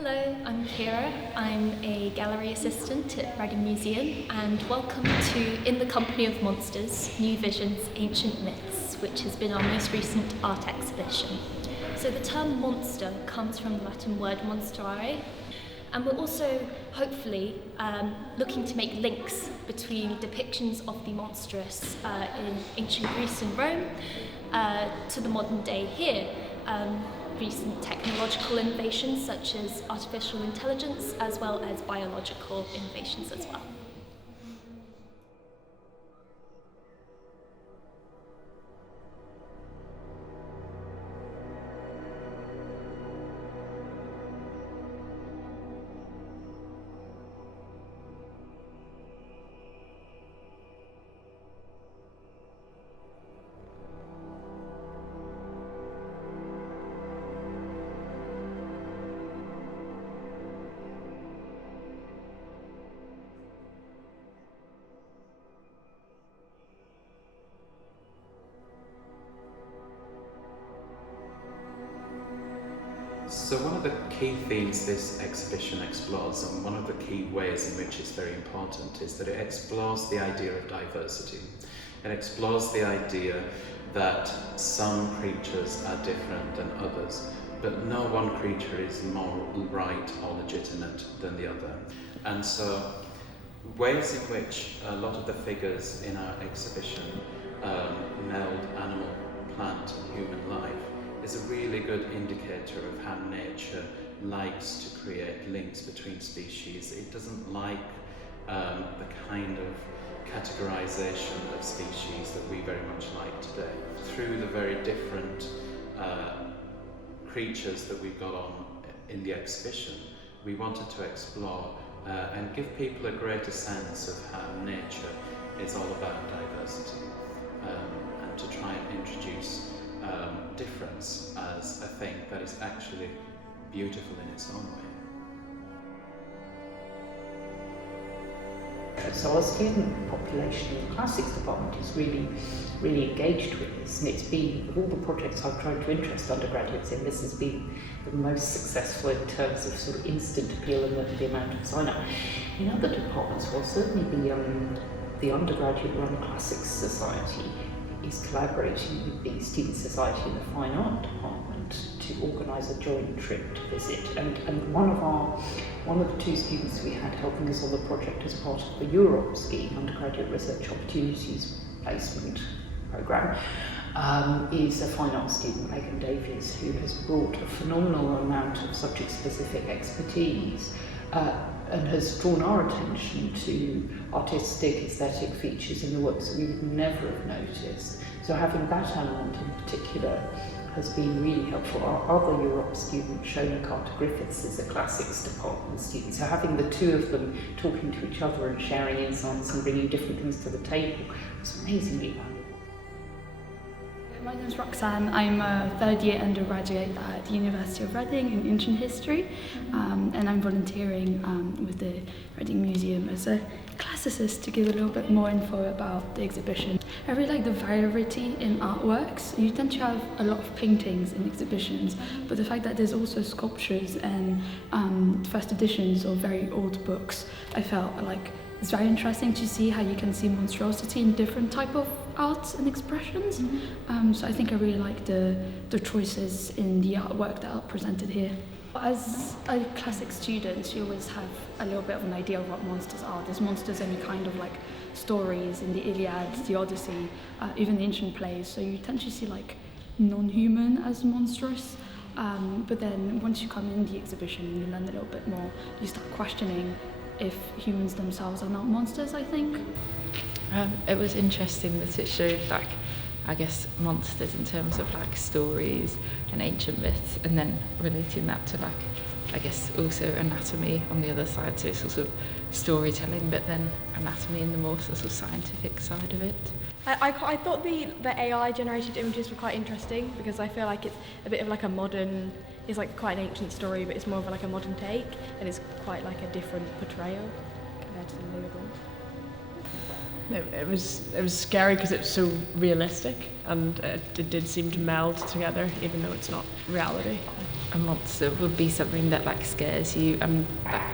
Hello, I'm Kira. I'm a gallery assistant at Reading Museum, and welcome to In the Company of Monsters, New Visions, Ancient Myths, which has been our most recent art exhibition. So the term monster comes from the Latin word monstrare, and we're also, hopefully, looking to make links between depictions of the monstrous in ancient Greece and Rome to the modern day here. Recent technological innovations such as artificial intelligence as well as biological innovations as well. So one of the key themes this exhibition explores, and one of the key ways in which it's very important, is that it explores the idea of diversity. It explores the idea that some creatures are different than others, but no one creature is more right or legitimate than the other. And so ways in which a lot of the figures in our exhibition meld animal, plant and human life is a really good indicator of how nature likes to create links between species. It doesn't like the kind of categorization of species that we very much like today. Through the very different creatures that we've got on in the exhibition, we wanted to explore and give people a greater sense of how nature is all about diversity, and to try and introduce difference as a thing that is actually beautiful in its own way. So our student population in the classics department is really engaged with this, and it's been, of all the projects I've tried to interest undergraduates in, this has been the most successful in terms of sort of instant appeal and the amount of sign-up. In other departments, well, certainly the undergraduate run Classics Society is collaborating with the Student Society in the Fine Art Department to organise a joint trip to visit. And one of the two students we had helping us on the project as part of the Europe scheme, Undergraduate Research Opportunities Placement Programme, is a fine art student, Megan Davies, who has brought a phenomenal amount of subject-specific expertise and has drawn our attention to artistic, aesthetic features in the works that we would never have noticed. So having that element in particular has been really helpful. Our other Europe student, Shona Carter-Griffiths, is a classics department student. So having the two of them talking to each other and sharing insights and bringing different things to the table was amazingly valuable. My name is Roxanne. I'm a third year undergraduate at the University of Reading in Ancient History, and I'm volunteering with the Reading Museum as a classicist to give a little bit more info about the exhibition. I really like the variety in artworks. You tend to have a lot of paintings in exhibitions, but the fact that there's also sculptures and first editions of very old books, I felt like it's very interesting to see how you can see monstrosity in different type of arts and expressions. So I think I really like the choices in the artwork that are presented here. As a classic student, you always have a little bit of an idea of what monsters are. There's monsters in kind of like stories in the Iliad, the Odyssey, even the ancient plays. So you tend to see like non-human as monstrous. But then once you come in the exhibition and you learn a little bit more, you start questioning if humans themselves are not monsters, I think. It was interesting that it showed like, I guess, monsters in terms of like stories and ancient myths, and then relating that to like, I guess, also anatomy on the other side, so sort of storytelling, but then anatomy in the more sort of scientific side of it. I thought the AI generated images were quite interesting because I feel like it's a bit of like a modern, it's like quite an ancient story, but it's more of like a modern take, and it's quite like a different portrayal compared to the real one. It was scary because it's so realistic, and it did seem to meld together, even though it's not reality. A monster would be something that like scares you and that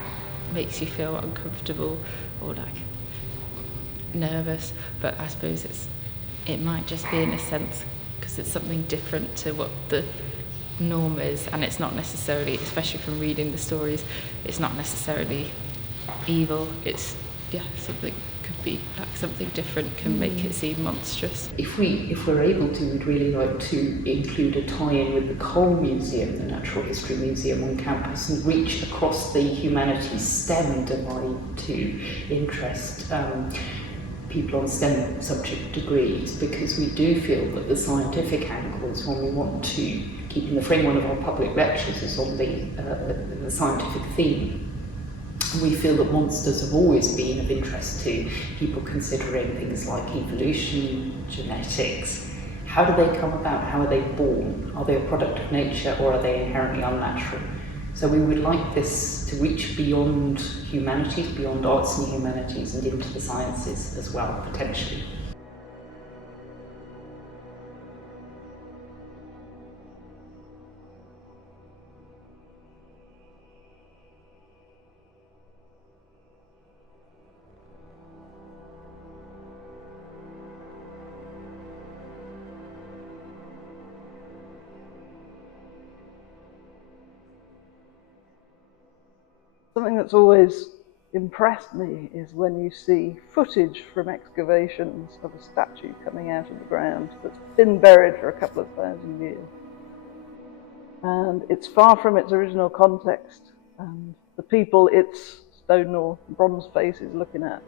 makes you feel uncomfortable or like nervous, but I suppose it might just be in a sense because it's something different to what the norm is, and it's not necessarily, especially from reading the stories, it's not necessarily evil. It's something could be like something different can make it seem monstrous. If we're able to, we'd really like to include a tie-in with the Cole Museum, the Natural History Museum on campus, and reach across the humanities STEM divide to interest people on STEM subject degrees, because we do feel that the scientific angle is one we want to keep in the frame. One of our public lectures is on the scientific theme. We feel that monsters have always been of interest to people considering things like evolution, genetics. How do they come about? How are they born? Are they a product of nature, or are they inherently unnatural? So we would like this to reach beyond humanities, beyond arts and humanities, and into the sciences as well, potentially. Something that's always impressed me is when you see footage from excavations of a statue coming out of the ground that's been buried for a couple of thousand years. And it's far from its original context, and the people its stone or bronze face is looking at,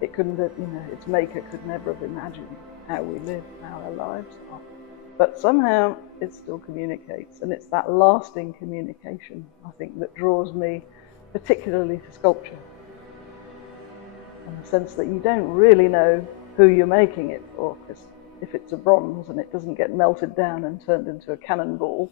it couldn't have, its maker could never have imagined how we live, how our lives are. But somehow it still communicates, and it's that lasting communication, I think, that draws me particularly to sculpture, in the sense that you don't really know who you're making it for, because if it's a bronze and it doesn't get melted down and turned into a cannonball,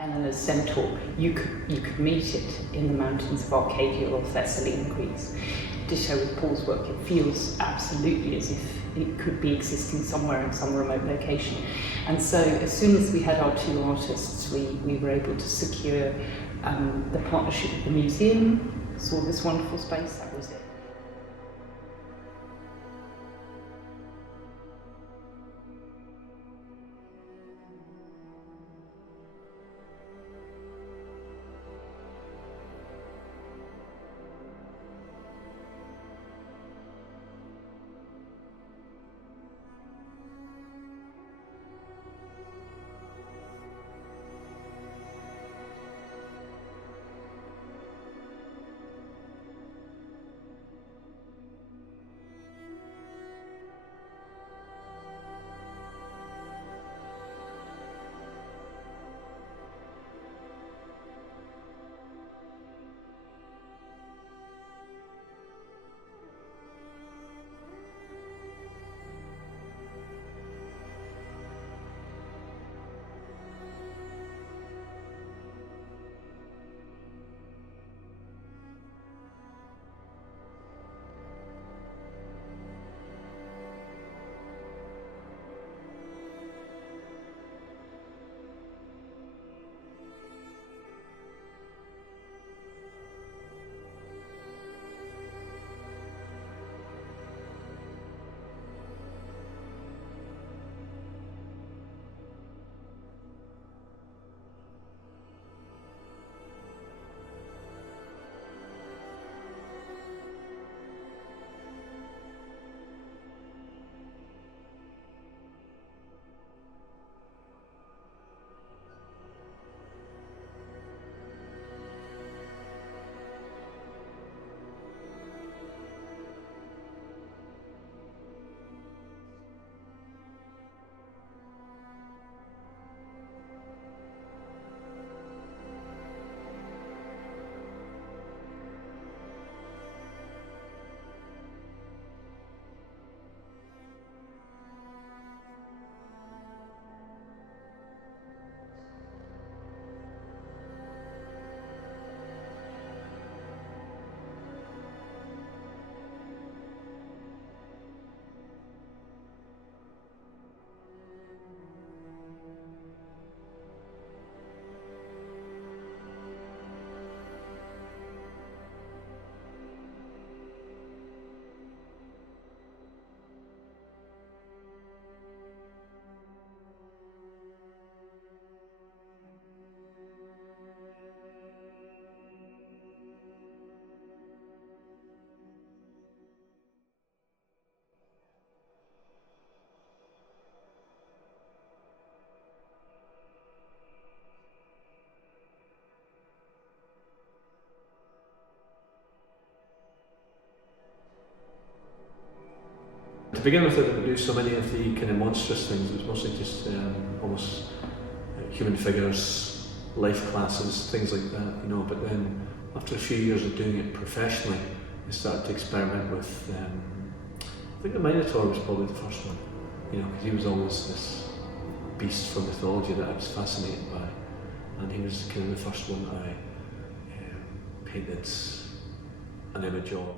Eleanor's centaur, you could meet it in the mountains of Arcadia or Thessaly in Greece. Ditto with Paul's work, it feels absolutely as if it could be existing somewhere in some remote location. And so as soon as we had our two artists, we were able to secure the partnership with the museum, saw this wonderful space, that was it. To begin with, I didn't do so many of the kind of monstrous things. It was mostly just almost human figures, life classes, things like that, you know. But then, after a few years of doing it professionally, I started to experiment with. I think the Minotaur was probably the first one, you know, because he was always this beast from mythology that I was fascinated by, and he was kind of the first one that I painted an image of.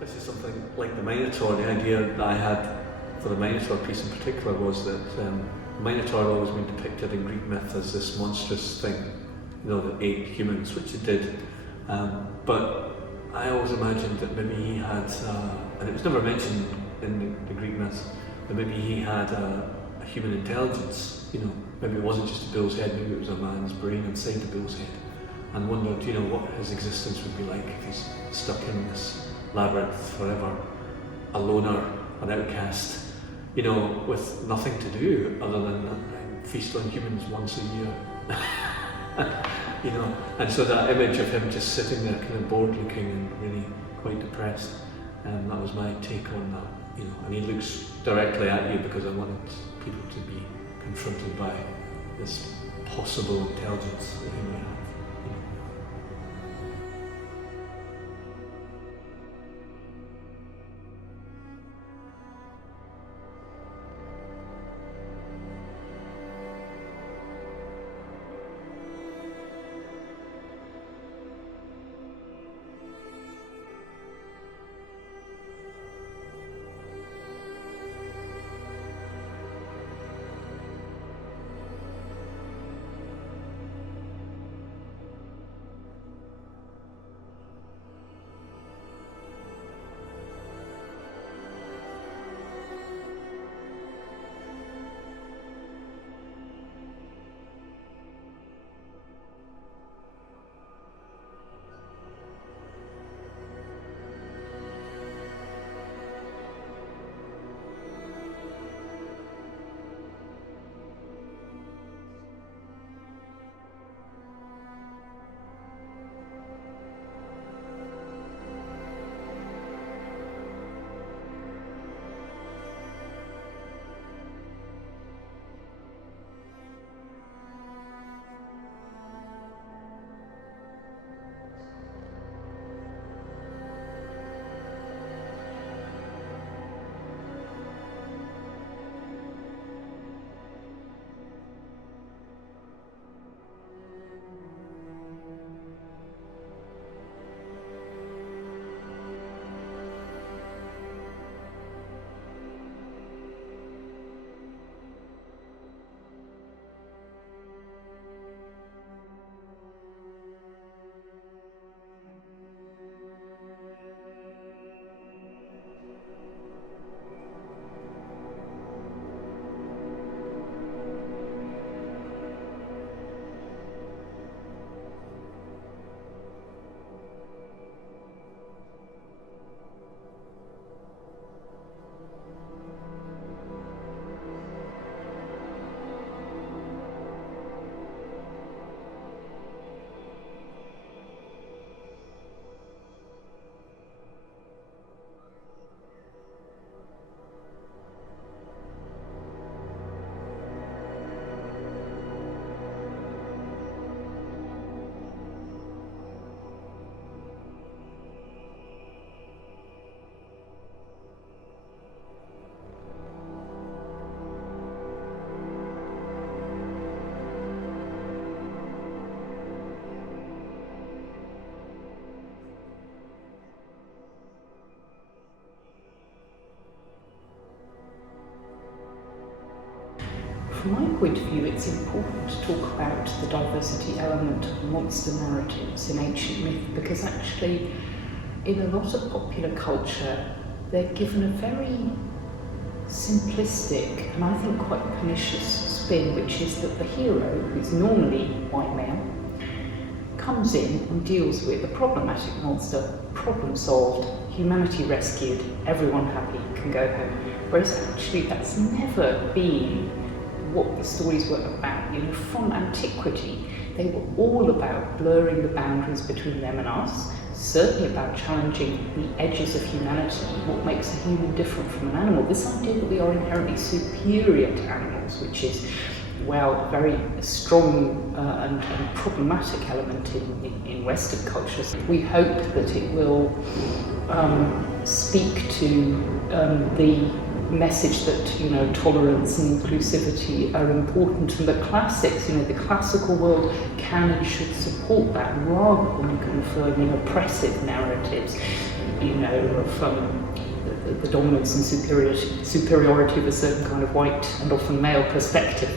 Especially something like the Minotaur. The idea that I had for the Minotaur piece in particular was that Minotaur had always been depicted in Greek myth as this monstrous thing, you know, that ate humans, which it did. But I always imagined that maybe he had, and it was never mentioned in the Greek myth, that maybe he had a human intelligence. You know, maybe it wasn't just a bull's head, maybe it was a man's brain inside the bull's head. And wondered, you know, what his existence would be like if he's stuck in this labyrinth forever, a loner, an outcast, you know, with nothing to do other than feast on humans once a year. You know, and so that image of him just sitting there kind of bored looking and really quite depressed, and that was my take on that, you know. And he looks directly at you because I wanted people to be confronted by this possible intelligence that he might have. point of view, it's important to talk about the diversity element of monster narratives in ancient myth, because actually, in a lot of popular culture, they're given a very simplistic and I think quite pernicious spin, which is that the hero, who's normally white male, comes in and deals with a problematic monster, problem solved, humanity rescued, everyone happy, can go home. Whereas actually that's never been what the stories were about. You know, from antiquity, they were all about blurring the boundaries between them and us, certainly about challenging the edges of humanity, what makes a human different from an animal. This idea that we are inherently superior to animals, which is, well, a very strong and problematic element in Western cultures. We hope that it will speak to the message that, you know, tolerance and inclusivity are important, and the classics, you know, the classical world can and should support that rather than confirming oppressive narratives, you know, of the dominance and superiority of a certain kind of white and often male perspective.